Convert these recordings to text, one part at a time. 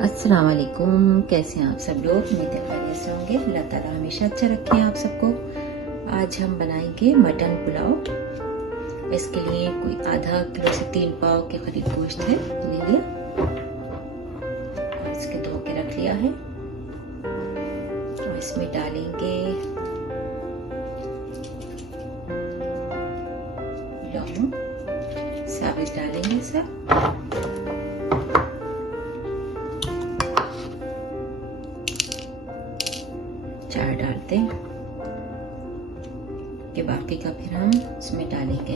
अस्सलाम वालेकुम। कैसे हैं आप सब लोग? उम्मीद है खैरियत से होंगे। अल्लाह ताला हमेशा अच्छा रखे हैं आप सबको। आज हम बनाएंगे मटन पुलाव। इसके लिए कोई आधा किलो से 3 पाव के करीब गोश्त है ले लिया और इसके धो के रख लिया है। और इसमें डालेंगे लौंग, साबित डालेंगे सब, चार डालते हैं कि बाकी का फिर हम इसमें डालेंगे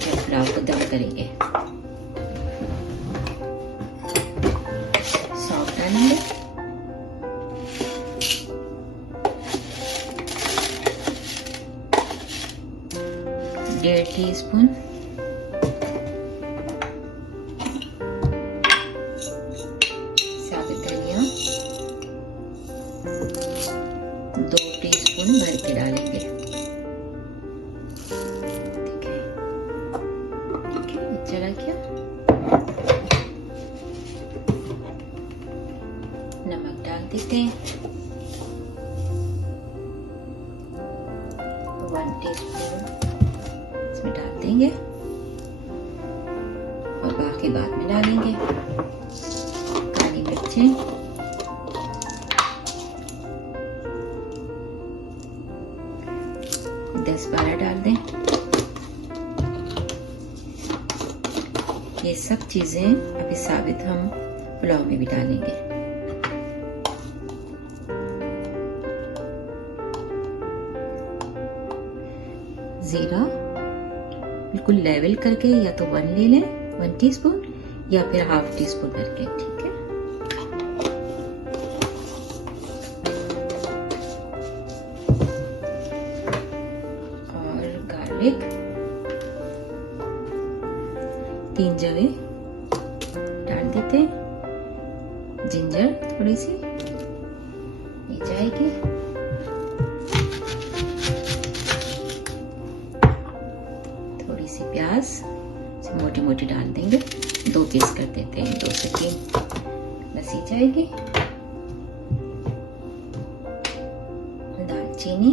जब पुलाव को दम करेंगे। सौंफ डालेंगे, डेढ़ टीस्पून साबुत धनिया, 2 टीस्पून भर के डालेंगे। ठीक है, चला क्या? नमक डाल देते हैं, 1 टीस्पून इसमें डाल देंगे और बाकी बाद में डालेंगे। काली मिर्चें 10-12 डाल दें। ये सब चीजें अभी साबित हम पुलाव में भी डालेंगे। जीरा बिल्कुल लेवल करके या तो 1 ले लें, 1 टीस्पून, या फिर ½ टीस्पून करके। ठीक है, गार्लिक 3 जवे डाल देते, जिंजर थोड़ी सी ये जाएगी, थोड़ी सी प्याज मोटी मोटी डाल देंगे, 2 पीस कर देते हैं, 2 से 3 बस ही जाएगी। दालचीनी,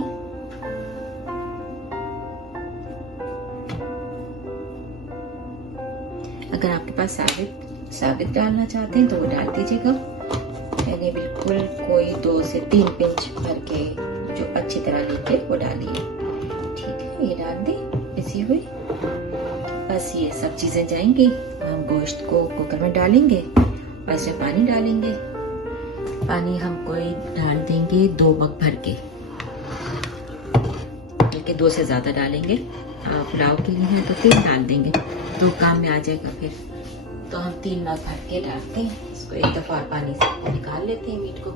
अगर आपके पास साबित डालना चाहते हैं तो वो डाल दीजिएगा। मैंने बिल्कुल कोई 2 से 3 पिंच भर के जो अच्छी तरह लेके वो डालिए। ठीक है, ये डाल दी पिसी हुई। बस ये सब चीजें जाएंगी। हम गोश्त को कुकर में डालेंगे और इसमें पानी डालेंगे। पानी हम कोई डाल देंगे 2 मग भर के, बल्कि 2 से ज्यादा डालेंगे। पुलाव के लिए है तो 3 डाल देंगे तो काम में आ जाएगा। फिर तो हम 3 मग भर के डालते हैं। इसको एक दफा पानी से निकाल लेते हैं मीट को।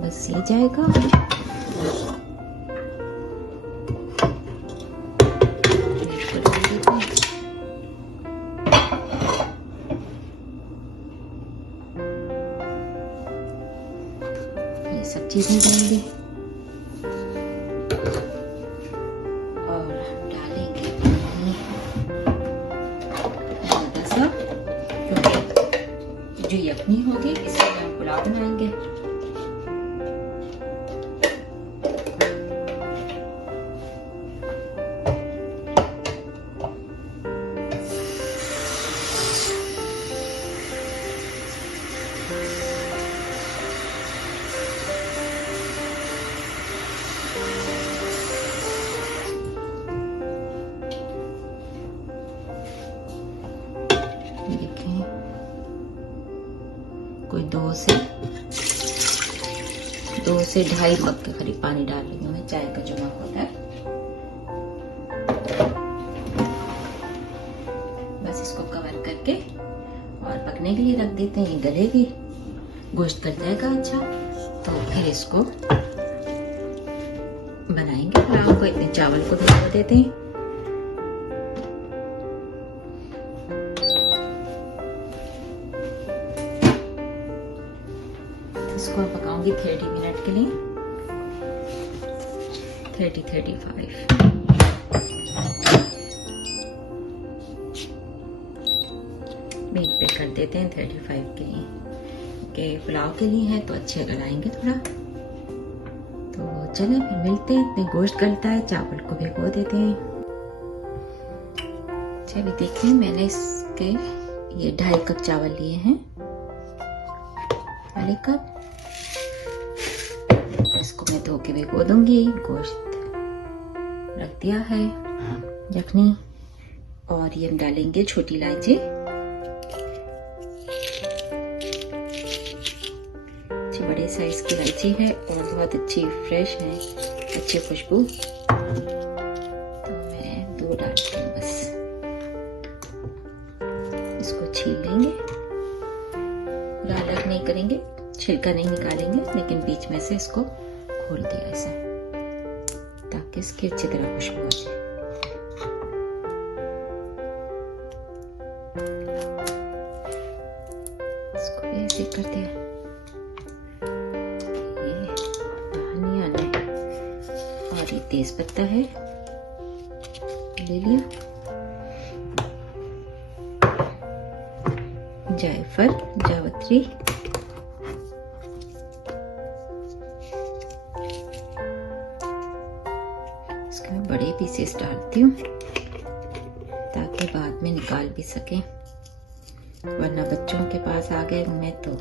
बस ये जाएगा। सब चीजें डाल दी और हम डालेंगे थोड़ा सा, क्योंकि जो यखनी होगी इससे हम पुलाव बनाएंगे। देखें, कोई 2 से 2.5 मग के करीब पानी डाल रही हूँ मैं, चाय का जो मग होता है। बस इसको कवर करके और पकने के लिए रख देते हैं। गलेगी, गोश्त कर जाएगा अच्छा, तो फिर इसको बनाएंगे पुलाव को। इतने चावल को भिगो देते हैं। इसको पकाऊंगी 30 मिनट के लिए। 30-35। मीट पे कर देते हैं 35 के लिए, कि पुलाव के लिए है तो अच्छे लगाएंगे थोड़ा। तो चलें फिर मिलते हैं। इतने गोश्त गलता है, चावल को भिगो देते हैं। चलिए देखिए, मैंने इसके ये 2.5 कप चावल लिए हैं, 1 कप। इसको मैं धो के भिगो दूंगी। गोश्त रख दिया है यखनी, और ये हम डालेंगे छोटी इलायची, बड़े साइज की इलायची है और बहुत अच्छी फ्रेश है, अच्छी खुशबू। तो मैं 2 डालती हूँ बस। इसको छील लेंगे, अलग नहीं करेंगे, छिलका नहीं निकालेंगे, लेकिन बीच में से इसको खोल दिया ऐसे, ताकि इसकी अच्छी तरह खुशबू आ जाए। इसको भी ऐसे कर दिया, तेज पत्ता है ले लिया, जायफल, जावित्री, इसके मैं बड़े पीसेस डालती हूँ ताकि बाद में निकाल भी सकें, वरना बच्चों के पास आ गए उनमें तो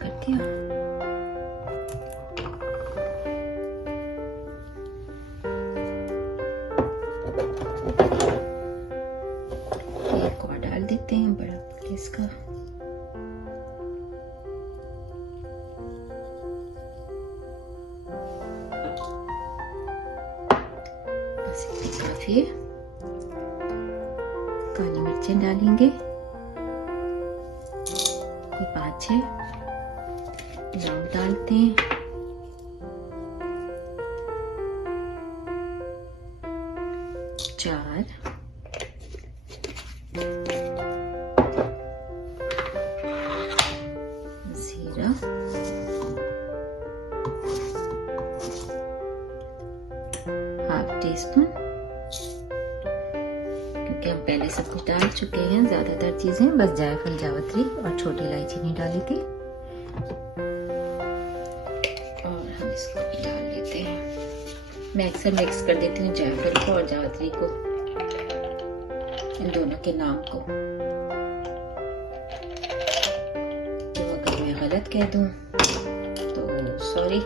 कर दिया। एक और डाल देते हैं, बड़ा पीस का। बस इतनी काफी है। काली मिर्चें डालेंगे, 5-6 लौंग डालते हैं, चार जीरा, ½ टीस्पून, क्योंकि हम पहले सब कुछ डाल चुके हैं ज्यादातर चीजें, बस जायफल, जावित्री और छोटी इलायची नहीं डाली थी। इसको भी डाल लेते हैं। मैं अक्सर मिक्स कर देती हूँ जायफल को और जावित्री को, इन दोनों के नाम को, तो अगर मैं गलत कह दूं तो सॉरी।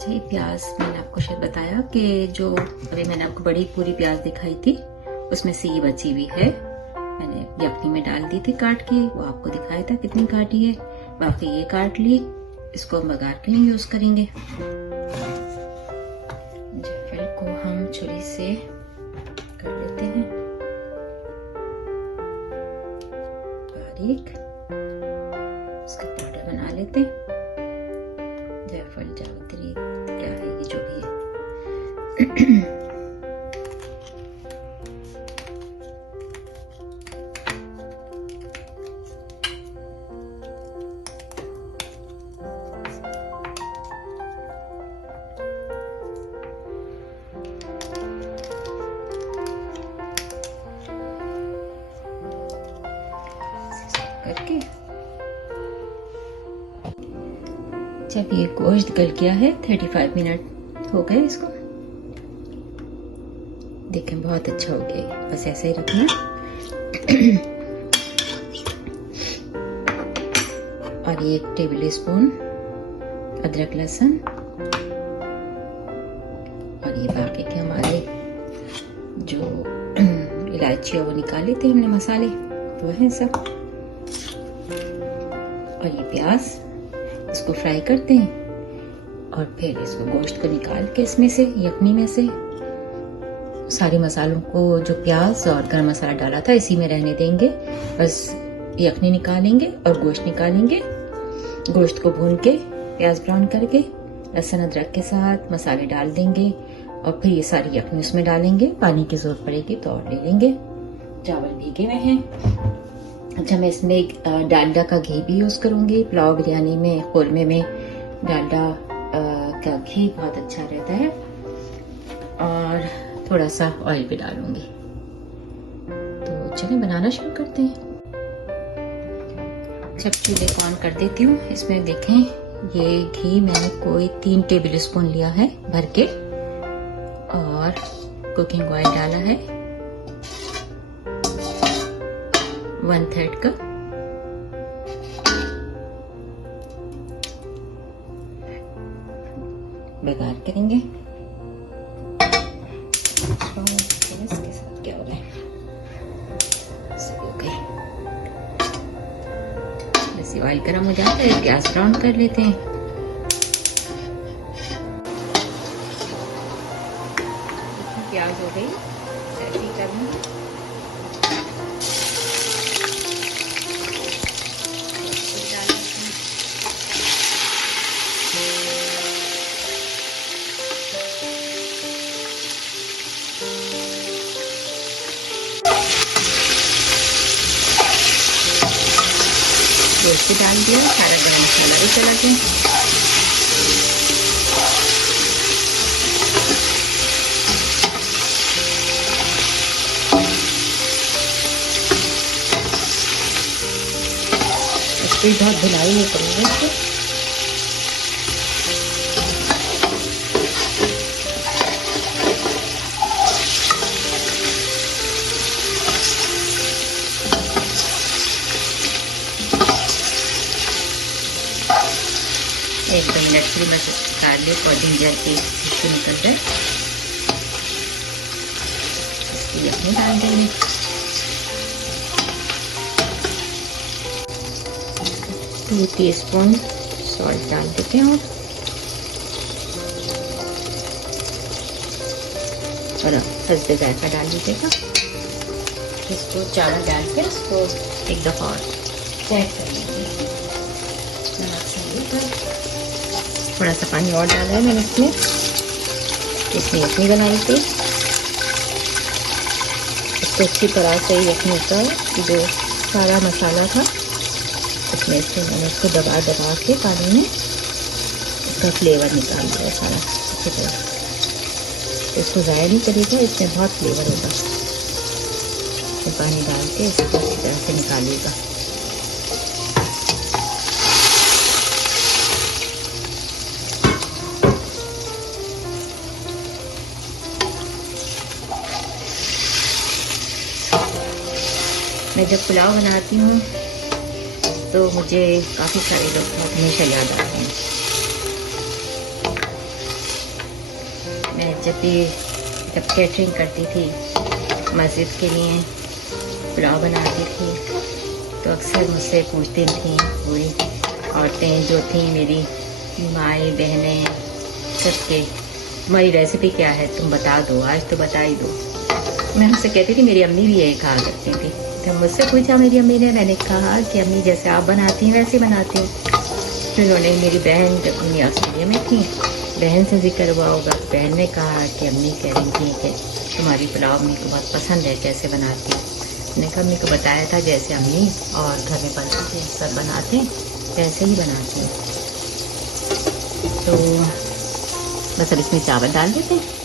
जी, प्याज मैंने आपको शायद बताया कि जो अभी मैंने आपको बड़ी पूरी प्याज दिखाई थी, उसमें से ये बची हुई है, मैंने यखनी में डाल दी थी काट के, वो आपको दिखाया था कितनी काटी है। बाकी ये काट ली, इसको हम बघार के लिए यूज करेंगे। जायफल को हम छुरी से कर लेते हैं बारीक, इसका पाउडर बना लेते हैं। जायफल, जावित्री क्या है ये जो भी है। करके जब ये गोश्त गल गया है, 35 मिनट हो गए इसको, देखें बहुत अच्छा हो गया। बस ऐसे ही रखना। और ये 1 टेबल स्पून अदरक लहसुन, और ये बाकी के हमारे जो इलायची है वो निकाले थे हमने, मसाले वो हैं सब। और ये प्याज, इसको फ्राई करते हैं और फिर इसको गोश्त को निकाल के इसमें से, यखनी में से सारे मसालों को, जो प्याज और गरम मसाला डाला था, इसी में रहने देंगे। बस यखनी निकालेंगे और गोश्त निकालेंगे। गोश्त को भून के, प्याज ब्राउन करके, लहसुन अदरक के साथ मसाले डाल देंगे और फिर ये सारी यखनी उसमें डालेंगे। पानी की जरूरत पड़ेगी तो और ले लेंगे। चावल भीगे हुए हैं। अच्छा, मैं इसमें डालडा का घी भी यूज करूंगी। पुलाव बिरयानी में कोरमे में डालडा का घी बहुत अच्छा रहता है। और थोड़ा सा ऑयल भी डालूंगी। तो चलिए बनाना शुरू करते हैं। जब चूल्हे को ऑन कर देती हूँ। इसमें देखें ये घी मैंने कोई 3 टेबल स्पून लिया है भर के, और कुकिंग ऑयल डाला है 1/3 कप। बघार करेंगे। इसके साथ क्या हो रहा है, जैसे ऑयल गर्म हो जाता है गैस ऑन कर लेते हैं। प्याज हो गई, ऐसे ही करूंगी। से डाल दिया, सारा गरम मसाला भी चला गया। इसकी बहुत धुलाई नहीं करूंगी इसको। एक 2 मिनट के लिए बस गार्लिक और जिंजर की खुशबू निकल जाए। इसकी यखनी डाल देंगे। 2 टीस्पून सॉल्ट डाल देते हैं और हल्दी जायका डाल दीजिएगा। इसको चावल डाल के इसको एक दफ़ा और चेक कर लीजिए। थोड़ा सा पानी और डाला है मैंने इसमें यखनी बनाई थी। इसको अच्छी तरह से यखनी का जो सारा मसाला था इसमें मैंने इसको दबा दबा के पानी में इसका फ्लेवर निकाल दिया सारा अच्छी तरह। इसको ज़ाया नहीं करेगा, इसमें बहुत फ्लेवर होगा। तो पानी डाल के इसको अच्छी तरह से निकालिएगा। मैं जब पुलाव बनाती हूँ तो मुझे काफ़ी सारे लोग हमेशा याद आते हैं। मैं जब कैटरिंग करती थी मस्जिद के लिए पुलाव बनाती थी तो अक्सर मुझसे पूछती थी पूरी औरतें जो थी मेरी माएँ बहनें सबके, तुम्हारी रेसिपी क्या है, तुम बता दो, आज तो बता ही दो। मैं उनसे कहती थी, मेरी अम्मी भी यही कहा करती थी। तो मुझसे पूछा मेरी अम्मी ने, मैंने कहा कि अम्मी जैसे आप बनाती हैं वैसे बनाती हूँ। तो उन्होंने, मेरी बहन जब अम्मी ऑस्ट्रेलिया में थी, बहन से जिक्र हुआ होगा, बहन ने कहा कि अम्मी कह रही थी कि तुम्हारी पुलाव अम्मी को बहुत पसंद है, कैसे बनाती हूँ। मैंने कहा अम्मी को बताया था जैसे अम्मी और घर में बनते सब बनाते हैं वैसे ही बनाती हूँ। तो बस अब इसमें चावल डाल देते हैं।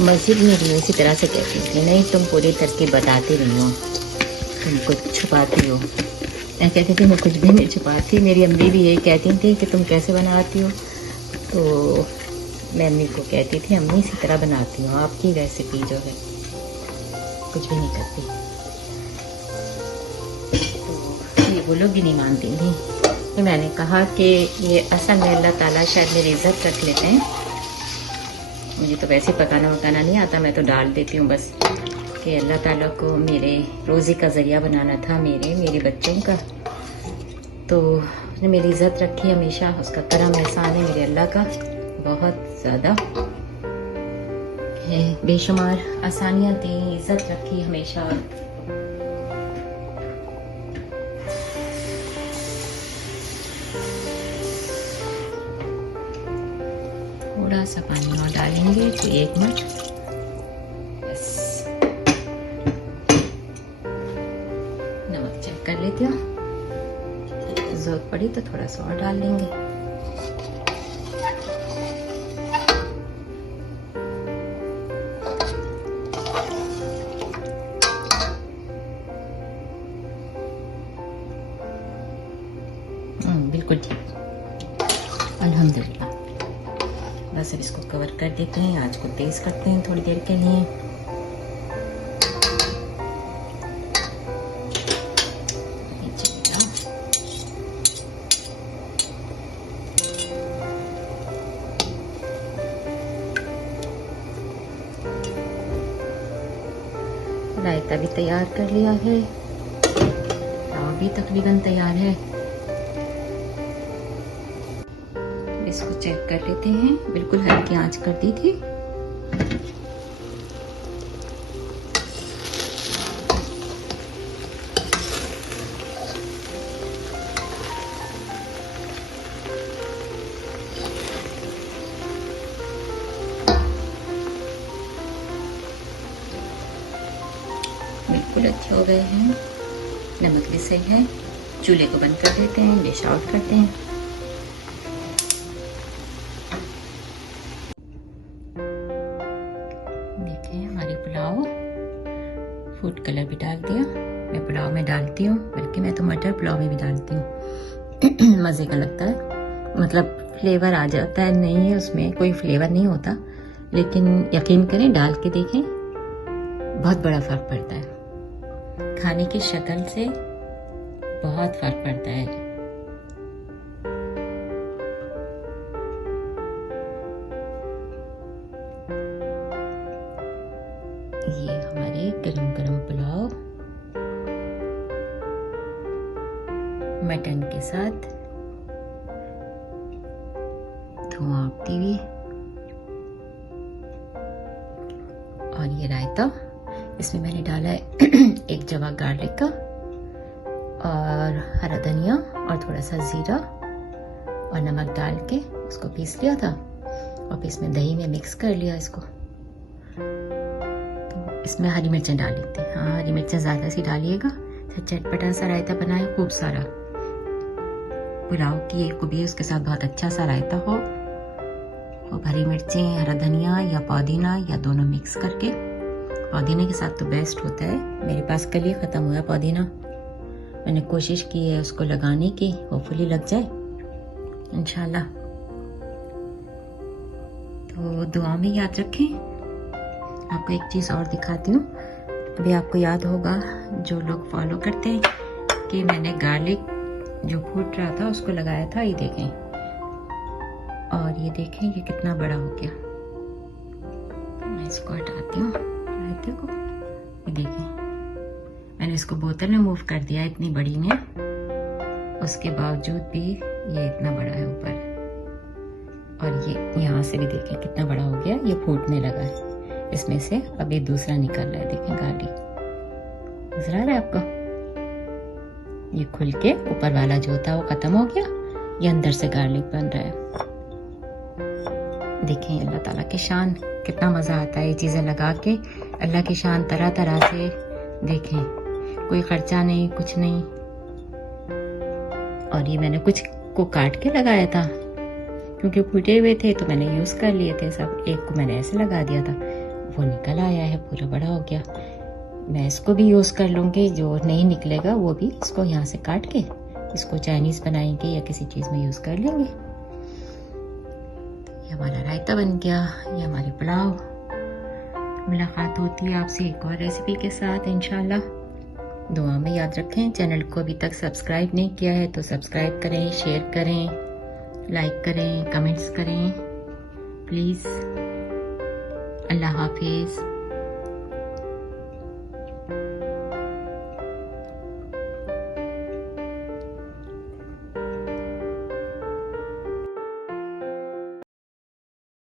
मस्जिद में भी इसी तरह से कहती थी, नहीं तुम पूरी तरकीब बताती नहीं हो, तुम कुछ छुपाती हो। मैं कहती थी मैं कुछ भी नहीं छुपाती। मेरी अम्मी भी यही कहती थी कि तुम कैसे बनाती हो। तो मैं अम्मी को कहती थी अम्मी इसी तरह बनाती हूँ, आपकी रेसिपी जो है कुछ भी नहीं करती। तो ये वो लोग भी नहीं मानती थी। तो मैंने कहा कि ये असल में अल्लाह ताला शायद मेरी इज्जत रख लेते हैं। मुझे तो वैसे पकाना वकाना नहीं आता, मैं तो डाल देती हूँ बस, कि अल्लाह ताला को मेरे रोज़ी का ज़रिया बनाना था, मेरे बच्चों का। तो उसने मेरी इज़्ज़त रखी हमेशा, उसका करम एहसान है मेरे अल्लाह का बहुत ज़्यादा है, बेशुमार आसानियाँ दी, इज़्ज़त रखी हमेशा। थोड़ा सा पानी और डालेंगे तो 1 मिनट बस। नमक चेक कर लेते हो, जरूरत पड़ी तो थोड़ा सा और डाल लेंगे। बिल्कुल ठीक, अल्हम्दुलिल्लाह। बस अब इसको कवर कर देते हैं, आँच को तेज करते हैं थोड़ी देर के लिए। रायता भी तैयार कर लिया है, पुलाव भी तकरीबन तैयार है। इसको चेक कर लेते हैं, बिल्कुल हल्की आंच कर दी थी। बिल्कुल अच्छे हो गए हैं, नमक भी सही है। चूल्हे को बंद कर देते हैं, डिश आउट करते हैं। देखें हमारी पुलाव, फूड कलर भी डाल दिया। मैं पुलाव में डालती हूँ, बल्कि मैं तो मटर पुलाव में भी डालती हूँ। मज़े का लगता है, मतलब फ्लेवर आ जाता है। नहीं है उसमें कोई फ्लेवर नहीं होता, लेकिन यकीन करें डाल के देखें, बहुत बड़ा फ़र्क पड़ता है। खाने की शक्ल से बहुत फ़र्क पड़ता है। ये हमारे गरम गरम पुलाव मटन के साथ, धुआं उठती हुई, और ये रायता। इसमें मैंने डाला है 1 जवा गार्लिक का और हरा धनिया और थोड़ा सा जीरा और नमक डाल के उसको पीस लिया था, और फिर इसमें दही में मिक्स कर लिया इसको। तो इसमें हरी मिर्चें डाली थी, हाँ हरी मिर्चें ज़्यादा सी डालिएगा। चटपटा सा रायता बनाए खूब सारा, पुलाव की एक भी उसके साथ बहुत अच्छा सा रायता हो। खूब हरी मिर्चें, हरा धनिया या पुदीना या दोनों मिक्स करके। पुदीने के साथ तो बेस्ट होता है। मेरे पास कल ही ख़त्म हुआ पुदीना, मैंने कोशिश की है उसको लगाने की, होपफुली लग जाए इंशाल्लाह। तो दुआ में याद रखें। आपको एक चीज़ और दिखाती हूँ, अभी आपको याद होगा जो लोग फॉलो करते हैं कि मैंने गार्लिक जो फूट रहा था उसको लगाया था। ये देखें, और ये देखें ये कितना बड़ा हो गया। मैं इसको हटाती हूँ, देखो ये देखें, मैंने इसको बोतल में मूव कर दिया इतनी बड़ी में, उसके बावजूद भी ये इतना बड़ा है ऊपर। और ये यहाँ से भी देखें कितना बड़ा हो गया, ये फूटने लगा है। इसमें से अभी दूसरा निकल रहा है, देखें गार्लिक नजर आ रहा है आपको। ये खुल के ऊपर वाला जो था वो खत्म हो गया, ये अंदर से गार्लिक बन रहा है। देखें अल्लाह ताला की शान, कितना मज़ा आता है ये चीज़ें लगा के। अल्लाह की शान तरह तरह से, देखें कोई खर्चा नहीं, कुछ नहीं। और ये मैंने कुछ को काट के लगाया था क्योंकि फूटे हुए थे, तो मैंने यूज़ कर लिए थे सब। एक को मैंने ऐसे लगा दिया था, वो निकल आया है, पूरा बड़ा हो गया। मैं इसको भी यूज़ कर लूँगी, जो नहीं निकलेगा वो भी इसको यहाँ से काट के इसको चाइनीज़ बनाएंगे या किसी चीज़ में यूज़ कर लेंगे। ये हमारा रायता बन गया, ये हमारी पुलाव। मुलाकात होती है आपसे एक और रेसिपी के साथ इंशाल्लाह। दुआ में याद रखें। चैनल को अभी तक सब्सक्राइब नहीं किया है तो सब्सक्राइब करें, शेयर करें, लाइक करें, कमेंट्स करें प्लीज़। अल्लाह हाफिज़।